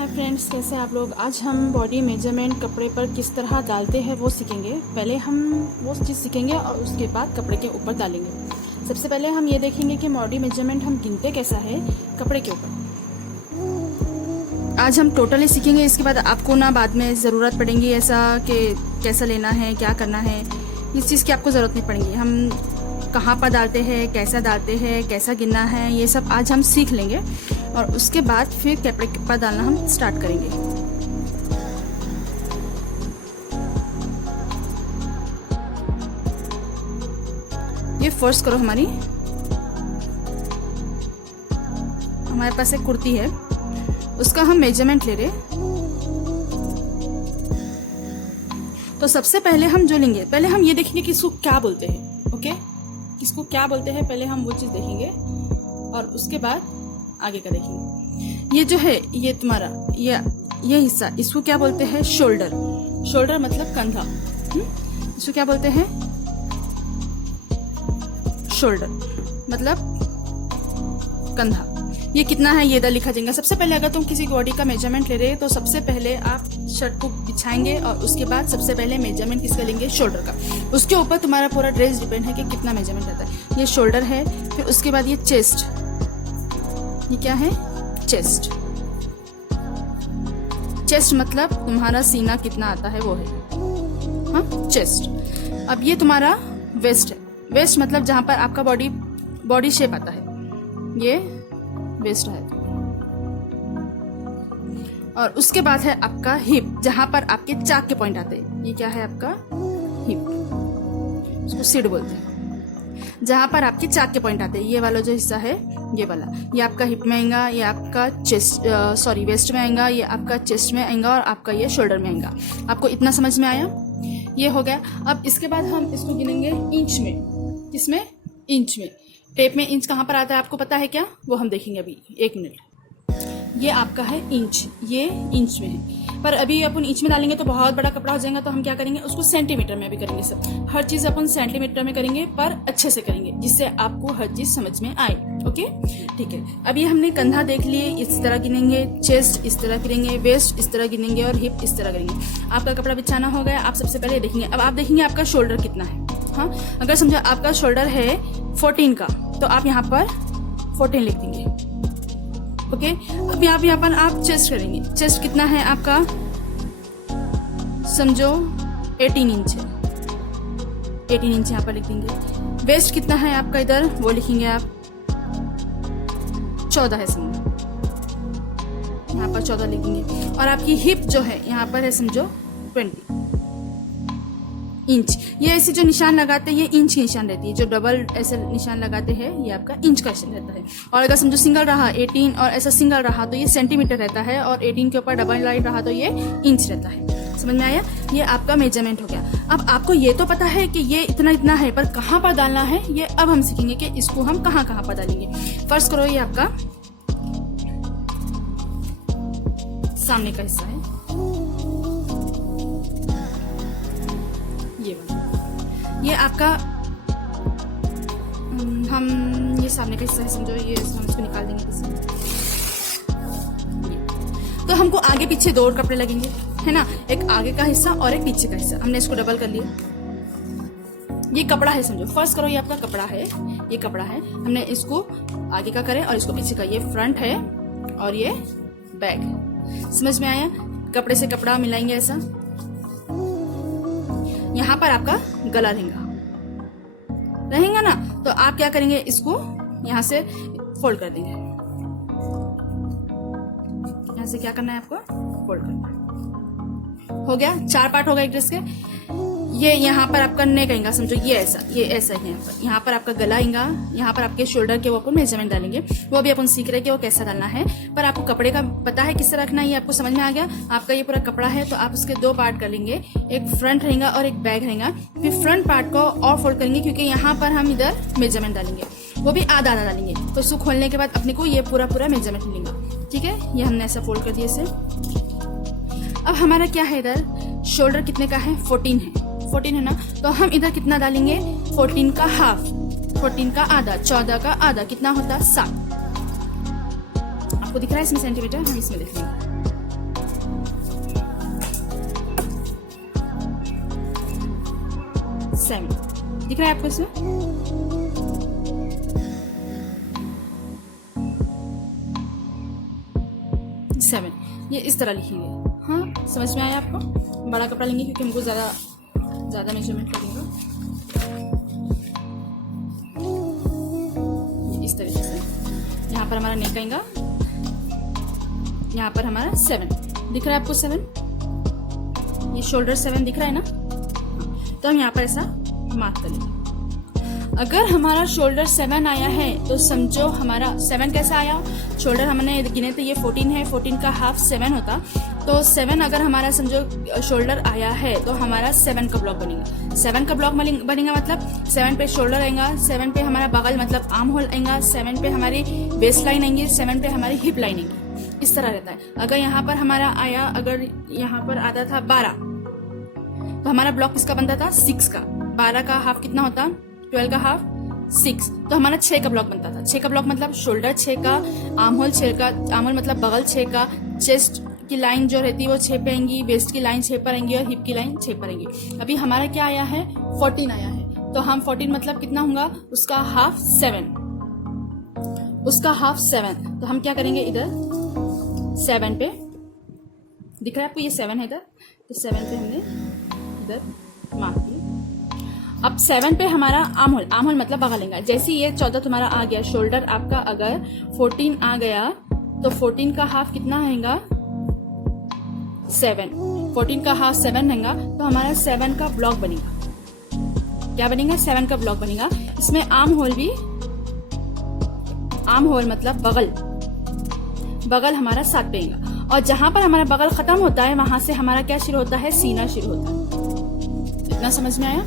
Hi friends, कैसे आप लोग। आज हम बॉडी मेजरमेंट कपड़े पर किस तरह डालते हैं वो सीखेंगे। पहले हम वो चीज़ सीखेंगे और उसके बाद कपड़े के ऊपर डालेंगे। सबसे पहले हम ये देखेंगे कि बॉडी मेजरमेंट हम गिनते कैसा है कपड़े के ऊपर। आज हम टोटली सीखेंगे, इसके बाद आपको ना बाद में ज़रूरत पड़ेगी ऐसा कि कैसा लेना है, क्या करना है, इस चीज़ की आपको ज़रूरत नहीं पड़ेगी। हम कहाँ पर डालते हैं, कैसा डालते हैं, कैसा गिनना है, ये सब आज हम सीख लेंगे और उसके बाद फिर कपड़े के ऊपर डालना हम स्टार्ट करेंगे। ये फर्स्ट करो, हमारे पास एक कुर्ती है, उसका हम मेजरमेंट ले रहे। तो सबसे पहले हम जो लेंगे, पहले हम ये देखेंगे कि इसको क्या बोलते हैं। ओके, इसको क्या बोलते हैं, पहले हम वो चीज़ देखेंगे और उसके बाद आगे का देखेंगे। ये जो है, ये तुम्हारा ये हिस्सा, इसको क्या बोलते हैं, शोल्डर। शोल्डर मतलब कंधा। इसको क्या बोलते हैं, शोल्डर मतलब कंधा। ये कितना है ये इधर लिखा जाएगा। सबसे पहले अगर तुम किसी बॉडी का मेजरमेंट ले रहे हैं तो सबसे पहले आप शर्ट को बिछाएंगे और उसके बाद सबसे पहले मेजरमेंट किसका लेंगे, शोल्डर का। उसके ऊपर तुम्हारा पूरा ड्रेस डिपेंड है कि कितना मेजरमेंट रहता है। ये शोल्डर है, फिर उसके बाद ये चेस्ट। ये क्या है, चेस्ट। चेस्ट मतलब तुम्हारा सीना कितना आता है वो है, हाँ, चेस्ट। अब ये तुम्हारा वेस्ट है। वेस्ट मतलब जहां पर आपका बॉडी शेप आता है, ये वेस्ट है। और उसके बाद है आपका हिप, जहां पर आपके चाक के पॉइंट आते हैं। ये क्या है, आपका हिप, उसको सिड बोलते हैं। जहां पर आपके चाक के पॉइंट आते हैं, ये वाला जो हिस्सा है, ये वाला, ये आपका हिप में आएगा, ये आपका चेस्ट वेस्ट में आएगा, ये आपका चेस्ट में आएगा और आपका ये शोल्डर में आएगा। आपको इतना समझ में आया, ये हो गया। अब इसके बाद हम इसको गिनेंगे इंच में। किसमें, इंच में। टेप में इंच कहाँ पर आता है आपको पता है क्या, वो हम देखेंगे अभी, एक मिनट। ये आपका है इंच, ये इंच में है। पर अभी अपन इंच में डालेंगे तो बहुत बड़ा कपड़ा हो जाएगा, तो हम क्या करेंगे, उसको सेंटीमीटर में भी करेंगे। सब हर चीज अपन सेंटीमीटर में करेंगे, पर अच्छे से करेंगे जिससे आपको हर चीज समझ में आए। ओके, ठीक है। अभी हमने कंधा देख लिए, इस तरह गिनेंगे, चेस्ट इस तरह गिनेंगे, वेस्ट इस तरह गिनेंगे और हिप इस तरह गिनेंगे। आपका कपड़ा बिछाना हो गया, आप सबसे पहले देखेंगे। अब आप देखेंगे आपका शोल्डर कितना है। हाँ, अगर समझो आपका शोल्डर है 14 का, तो आप यहाँ पर 14 लिख देंगे। ओके, अब यहाँ पर आप चेस्ट करेंगे। चेस्ट कितना है आपका, समझो 18 इंच है, 18 इंच यहाँ पर लिख देंगे। वेस्ट कितना है आपका, इधर वो लिखेंगे आप 14 है, समझो यहाँ पर 14 लिखेंगे। और आपकी हिप जो है यहाँ पर है, समझो 20 इंच। ये ऐसे जो निशान लगाते हैं, ये इंच की निशान रहती है। जो डबल ऐसे निशान लगाते हैं, ये आपका इंच का निशान रहता है। और अगर समझो सिंगल रहा 18 और ऐसा सिंगल रहा तो ये सेंटीमीटर रहता है, और 18 के ऊपर डबल लाइन रहा तो ये इंच रहता है। समझ में आया, ये आपका मेजरमेंट हो गया। अब आपको ये तो पता है कि ये इतना इतना है, पर कहाँ पर डालना है ये अब हम सीखेंगे कि इसको हम कहाँ कहाँ पर डालेंगे। फर्स्ट करो, ये आपका सामने का हिस्सा है, ये आपका हम ये सामने का हिस्सा है, समझो, ये हम इसको निकाल देंगे किसी। तो हमको आगे पीछे 2 कपड़े लगेंगे, है ना, एक आगे का हिस्सा और एक पीछे का हिस्सा। हमने इसको डबल कर लिया। ये कपड़ा है, समझो, फर्स्ट करो, ये आपका कपड़ा है, ये कपड़ा है। हमने इसको आगे का करे और इसको पीछे का, ये फ्रंट है और ये बैक है। समझ में आया, कपड़े से कपड़ा मिलाएंगे ऐसा। यहाँ पर आपका गला रहेगा ना, तो आप क्या करेंगे, इसको यहाँ से फोल्ड कर देंगे। यहाँ से क्या करना है आपको, फोल्ड करना है। हो गया, 4 पार्ट हो गए एक ड्रेस के। ये यहाँ पर आपका नेक आएगा, समझो, ये ऐसा है। यहाँ पर आपका गला आएगा, यहाँ पर आपके शोल्डर के वो अपन मेजरमेंट डालेंगे। वो अभी अपन सीख रहे हैं कि वो कैसा डालना है, पर आपको कपड़े का पता है किस तरह रखना है, ये आपको समझ में आ गया। आपका ये पूरा कपड़ा है, तो आप उसके 2 पार्ट कर लेंगे, एक फ्रंट रहेगा और एक बैक रहेगा। फिर फ्रंट पार्ट को और फोल्ड करेंगे, क्योंकि यहाँ पर हम इधर मेजरमेंट डालेंगे, वो भी आधा आधा डालेंगे। तो इसको खोलने के बाद अपने को ये पूरा मेजरमेंट मिलेगा। ठीक है, ये हमने ऐसा फोल्ड कर दिया इसे। अब हमारा क्या है, इधर शोल्डर कितने का है, 14 है, 14 है ना, तो हम इधर कितना डालेंगे, 14 का हाफ, 14 का आधा, 14 का आधा कितना होता है 7। आपको दिख रहा है इसमें सेंटीमीटर, हम इसमें देख लेंगे 7 दिख रहा है आपको इसमें? सेवन, ये इस तरह लिखी हुई है। हाँ, समझ में आया आपको? बड़ा कपड़ा लेंगे क्योंकि हमको ज़्यादा मेजरमेंट लगेगा। ये इस तरीके से यहाँ पर हमारा नेक आएगा, यहाँ पर हमारा 7 दिख रहा है आपको? 7, ये शोल्डर 7 दिख रहा है ना? तो हम यहाँ पर ऐसा मार्क कर लेंगे। अगर हमारा शोल्डर 7 आया है तो समझो हमारा 7 कैसा आया, शोल्डर हमने गिने थे, ये 14 है, 14 का हाफ 7 होता, तो 7 अगर हमारा समझो शोल्डर आया है तो हमारा 7 का ब्लॉक बनेगा। 7 का ब्लॉक बनेगा मतलब 7 पे शोल्डर आएगा, 7 पे हमारा बगल मतलब आर्म होल आएगा, 7 पे हमारी वेस्ट लाइन आएंगी, 7 पे हमारी हिप लाइन आएंगी। इस तरह रहता है। अगर यहाँ पर हमारा आया, अगर यहाँ पर आता था 12 तो हमारा ब्लॉक किसका बनता था? 6 का। 12 का हाफ कितना होता? 12 का हाफ 6, तो हमारा 6 का ब्लॉक बनता था। 6 का ब्लॉक मतलब शोल्डर 6 का, आर्म होल 6 का, आर्म होल मतलब बगल 6 का, चेस्ट की लाइन जो रहती है वो 6 पे आएंगी, वेस्ट की लाइन 6 पर आएंगी और हिप की लाइन 6 पर आएंगी। अभी हमारा क्या आया है? 14 आया है, तो हम 14 मतलब कितना होगा? उसका हाफ 7, उसका हाफ 7, तो हम क्या करेंगे? इधर 7 पे दिख रहा है आपको? ये 7 है इधर, तो 7 पे हमने इधर मार्क किया। अब 7 पे हमारा आर्म होल मतलब बगल लेंगे। जैसे ये 14 तुम्हारा आ गया, शोल्डर आपका अगर 14 आ गया तो 14 का हाफ कितना आएगा? 7। 14 का हाफ 7 रहेगा, तो हमारा 7 का ब्लॉक बनेगा। क्या बनेगा? 7 का ब्लॉक बनेगा। इसमें आर्म होल भी, आर्म होल मतलब बगल हमारा 7 पे आएगा, और जहां पर हमारा बगल खत्म होता है वहां से हमारा क्या शुरू होता है? सीना शुरू होता है। इतना समझ में आया?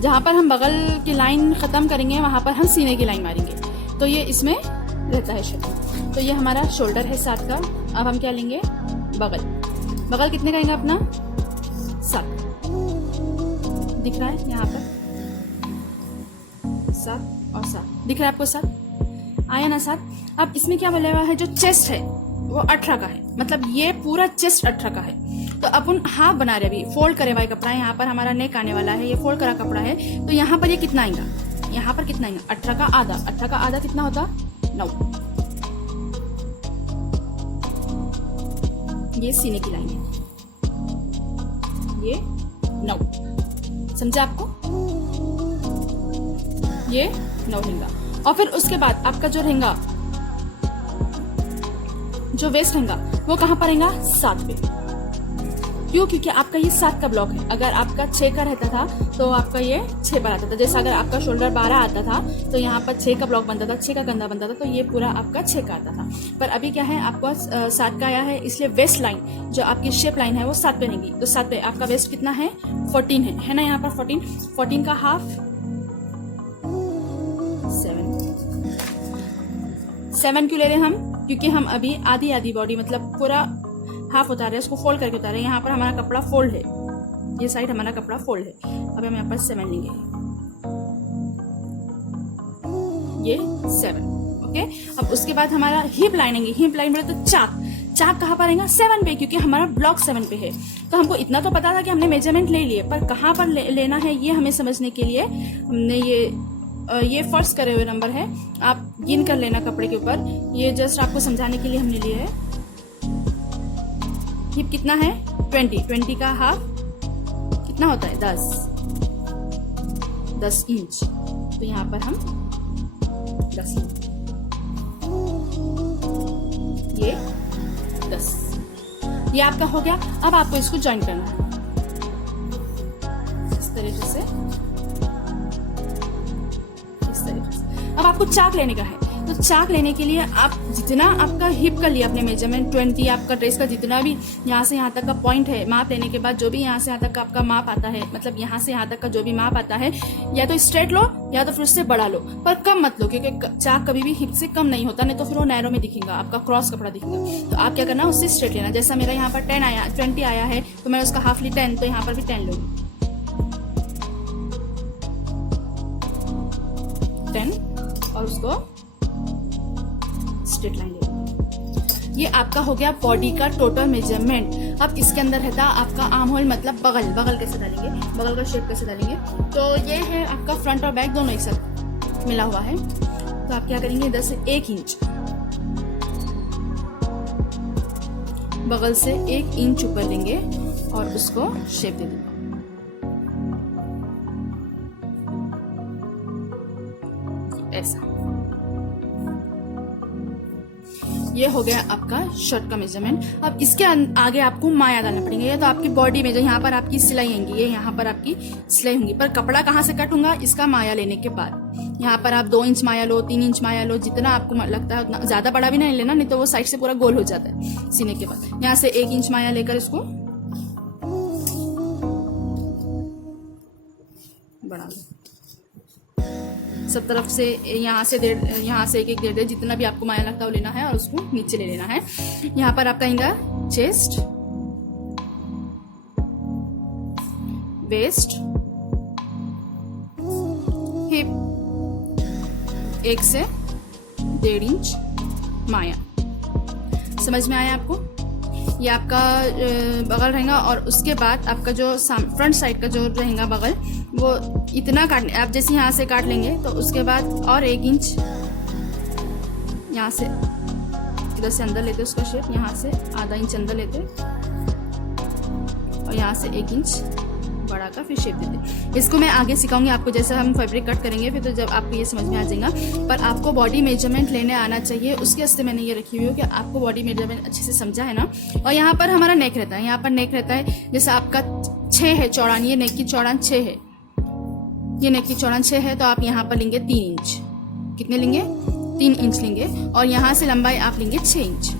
जहां पर हम बगल की लाइन खत्म करेंगे वहां पर हम सीने की लाइन मारेंगे, तो ये इसमें रहता है शक्ल। तो ये हमारा शोल्डर है 7 का। अब हम क्या लेंगे? बगल कितने का आएगा अपना? 7 दिख रहा है यहाँ पर? 7 और 7 दिख रहा है आपको? 7 आया ना? 7। अब इसमें क्या बोला हुआ है? जो चेस्ट है वो 18 का है, मतलब ये पूरा चेस्ट 18 का है। तो अपन हाफ बना रहे, अभी फोल्ड करे हुआ कपड़ा है, यहाँ पर हमारा नेक आने वाला है, ये फोल्ड करा कपड़ा है, तो यहाँ पर ये कितना आएगा? यहाँ पर कितना आएगा? 18 का आधा। 18 का आधा कितना होता? 9। ये सीने की लाइन है, ये 9। समझा आपको? ये 9 रहेगा। और फिर उसके बाद आपका जो रहेगा, जो वेस्ट रहेगा वो कहां पर रहेगा? 7 पे। क्यों? क्योंकि आपका ये 7 का ब्लॉक है। अगर आपका 6 का रहता था तो आपका ये 6 पर आता था। जैसे अगर आपका शोल्डर 12 आता था तो यहाँ पर 6 का ब्लॉक बनता था, 6 का कंधा बनता था, तो ये पूरा आपका 6 का आता था। पर अभी क्या है? आपका 7 का आया है, इसलिए वेस्ट लाइन जो आपकी शेप लाइन है वो 7 पे रहेगी। तो 7 पे आपका वेस्ट कितना है? 14 है ना? यहाँ पर 14 का हाफ 7 क्यों ले रहे हैं हम? क्योंकि हम अभी आधी बॉडी मतलब पूरा हाफ उतार रहे हैं, उसको फोल्ड करके उतार रहे हैं। यहाँ पर हमारा कपड़ा फोल्ड है, ये साइड हमारा कपड़ा फोल्ड है। अब हम यहाँ पर 7 लेंगे, ये 7। ओके, अब उसके बाद हमारा हिप लाइन आएंगे। हिप लाइन बोले तो चाक कहाँ पर आएगा? 7 पे, क्योंकि हमारा ब्लॉक 7 पे है। तो हमको इतना तो पता था कि हमने मेजरमेंट ले लिए, पर कहाँ पर लेना है ये हमें समझने के लिए हमने ये फर्स्ट करे हुए नंबर है, आप गिन कर लेना कपड़े के ऊपर। ये जस्ट आपको समझाने के लिए हमने लिए है। हिप कितना है? 20 का हाफ कितना होता है? 10 इंच। तो यहाँ पर हम 10 इंच, ये 10, ये आपका हो गया। अब आपको इसको ज्वाइन करना है इस तरीके से। अब आपको चाक लेने का है, तो चाक लेने के लिए आप जितना आपका हिप का लिया अपने मेजरमेंट 20, आपका ड्रेस का जितना भी यहाँ से यहाँ तक का पॉइंट है, माप लेने के बाद जो भी यहाँ से यहाँ तक का आपका माप आता है, मतलब यहाँ से यहाँ तक का जो भी माप आता है, या तो स्ट्रेट लो या तो फिर उससे बड़ा लो, पर कम मत लो, क्योंकि चाक कभी भी हिप से कम नहीं होता, नहीं तो फिर वो नैरो में दिखेगा, आपका क्रॉस कपड़ा दिखेगा। तो आप क्या करना, उससे स्ट्रेट लेना। जैसा मेरा यहाँ पर 20 आया है तो मैं उसका हाफ ली 10, तो यहाँ पर भी 10 लूंगी, 10, और उसको स्ट्रेट लाइन ले। ये आपका हो गया बॉडी का टोटल मेजरमेंट। अब इसके अंदर रहता आपका आर्म होल मतलब बगल। बगल कैसे डालेंगे, बगल का शेप कैसे डालेंगे, तो ये है आपका फ्रंट और बैक दोनों एक साथ मिला हुआ है। तो आप क्या करेंगे, इधर से 1 इंच, बगल से 1 इंच ऊपर लेंगे और उसको शेप दे देंगे। ऐसा ये हो गया आपका शर्ट का मेजरमेंट। अब इसके आगे आपको माया डालना पड़ेगा। ये तो आपकी बॉडी में जो यहाँ पर आपकी सिलाई होंगी, ये यहाँ पर आपकी सिलाई होंगी, पर कपड़ा कहाँ से कट होगा, इसका माया लेने के बाद। यहाँ पर आप 2 इंच माया लो, 3 इंच माया लो, जितना आपको लगता है उतना। ज्यादा बड़ा भी नहीं लेना, नहीं तो वो साइड से पूरा गोल हो जाता है सीने के बाद। यहाँ से 1 इंच माया लेकर इसको बढ़ा दो सब तरफ से। यहाँ से 1-1 1.5 जितना भी आपको माया लगता है वो लेना है और उसको नीचे ले लेना है। यहाँ पर आपका आएगा चेस्ट, वेस्ट, हिप, 1 से 1.5 इंच माया। समझ में आया आपको? ये आपका बगल रहेगा और उसके बाद आपका जो फ्रंट साइड का जो रहेगा बगल, वो इतना काट, आप जैसे यहाँ से काट लेंगे तो उसके बाद और 1 इंच यहाँ से इधर से अंदर लेते उसका शेप, यहाँ से आधा इंच अंदर लेते और यहाँ से 1 इंच बड़ा का फिर शेप देते। इसको मैं आगे सिखाऊंगी आपको, जैसे हम फैब्रिक कट करेंगे फिर, तो जब आपको ये समझ में आ जाएगा। पर आपको बॉडी मेजरमेंट लेने आना चाहिए, उसके वास्ते मैंने ये रखी हुई है कि आपको बॉडी मेजरमेंट अच्छे से समझा है ना। और यहाँ पर हमारा नेक रहता है, यहाँ पर नेक रहता है, जैसे आपका 6 है चौड़ान, ये नेक की चौड़ान 6 है, ये नेक की चौड़ान 6 है, तो आप यहाँ पर लेंगे 3 इंच। कितने लेंगे? 3 इंच लेंगे। और यहाँ से लंबाई आप लेंगे 6 इंच,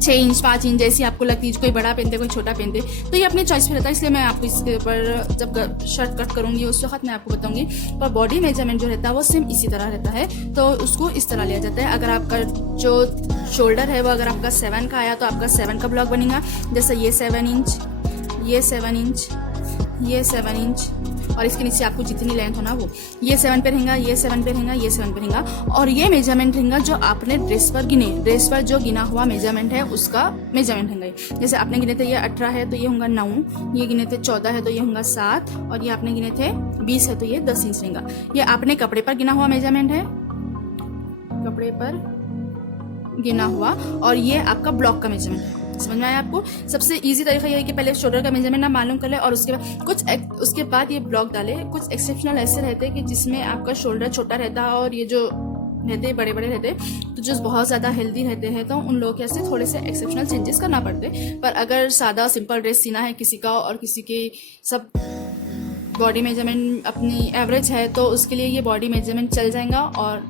6 इंच 5 इंच जैसी आपको लगती है। कोई बड़ा पहनते, कोई छोटा पहनते, तो ये अपने चॉइस पे रहता है। इसलिए मैं आपको इसके ऊपर जब शर्ट कट करूंगी उस वक्त मैं आपको बताऊंगी। पर बॉडी मेजरमेंट जो रहता है वो सेम इसी तरह रहता है, तो उसको इस तरह लिया जाता है। अगर आपका जो शोल्डर है वो अगर आपका 7 का आया तो आपका 7 का ब्लॉक बनेगा। जैसे ये 7 इंच, ये 7 इंच, ये 7 इंच, और इसके नीचे आपको जितनी लेंथ होना वो, ये 7 पे रहेगा, ये 7 पे रहेगा, ये 7 पे रहेगा। और ये मेजरमेंट रहेगा जो आपने ड्रेस पर गिने, ड्रेस पर जो गिना हुआ मेजरमेंट है उसका मेजरमेंट रहेगा। जैसे आपने गिने थे ये 18 है तो ये होगा 9, ये गिने थे 14 है तो ये होगा 7, और ये आपने गिने थे 20 है तो ये 10 इंच रहेगा। ये आपने कपड़े पर गिना हुआ मेजरमेंट है, कपड़े पर गिना हुआ, और ये आपका ब्लॉक का मेजरमेंट है। समझ में आया आपको? सबसे इजी तरीका ये है कि पहले शोल्डर का मेजरमेंट ना मालूम कर ले और उसके बाद ये ब्लॉक डाले। कुछ एक्सेप्शनल ऐसे रहते हैं कि जिसमें आपका शोल्डर छोटा रहता है और ये जो रहते बड़े बड़े रहते, तो जो बहुत ज़्यादा हेल्दी रहते हैं तो उन लोगों के ऐसे थोड़े से एक्सेप्शनल चेंजेस करना पड़ते। पर अगर सादा सिंपल ड्रेस सीना है किसी का और किसी के सब बॉडी मेजरमेंट अपनी एवरेज है, तो उसके लिए ये बॉडी मेजरमेंट चल जाएगा और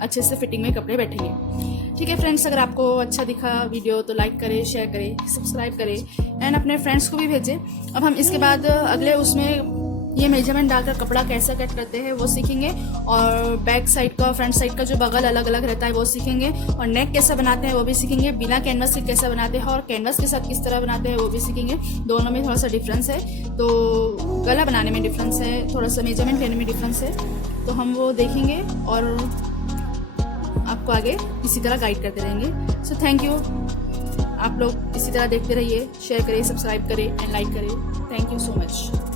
अच्छे से फिटिंग में कपड़े बैठेंगे। ठीक है फ्रेंड्स, अगर आपको अच्छा दिखा वीडियो तो लाइक करें, शेयर करें, सब्सक्राइब करें एंड अपने फ्रेंड्स को भी भेजें। अब हम इसके बाद अगले उसमें ये मेजरमेंट डालकर कपड़ा कैसा कट करते हैं वो सीखेंगे, और बैक साइड का फ्रंट साइड का जो बगल अलग अलग रहता है वो सीखेंगे, और नेक कैसा बनाते हैं वो भी सीखेंगे, बिना कैनवस के कैसा बनाते हैं और कैनवस के साथ किस तरह बनाते हैं वो भी सीखेंगे। दोनों में थोड़ा सा डिफरेंस है, तो गला बनाने में डिफरेंस है, थोड़ा सा मेजरमेंट लेने में डिफरेंस है, तो हम वो देखेंगे और आपको आगे इसी तरह गाइड करते रहेंगे। सो थैंक यू, आप लोग इसी तरह देखते रहिए, शेयर करें, सब्सक्राइब करें एंड लाइक करें। Thank you so much.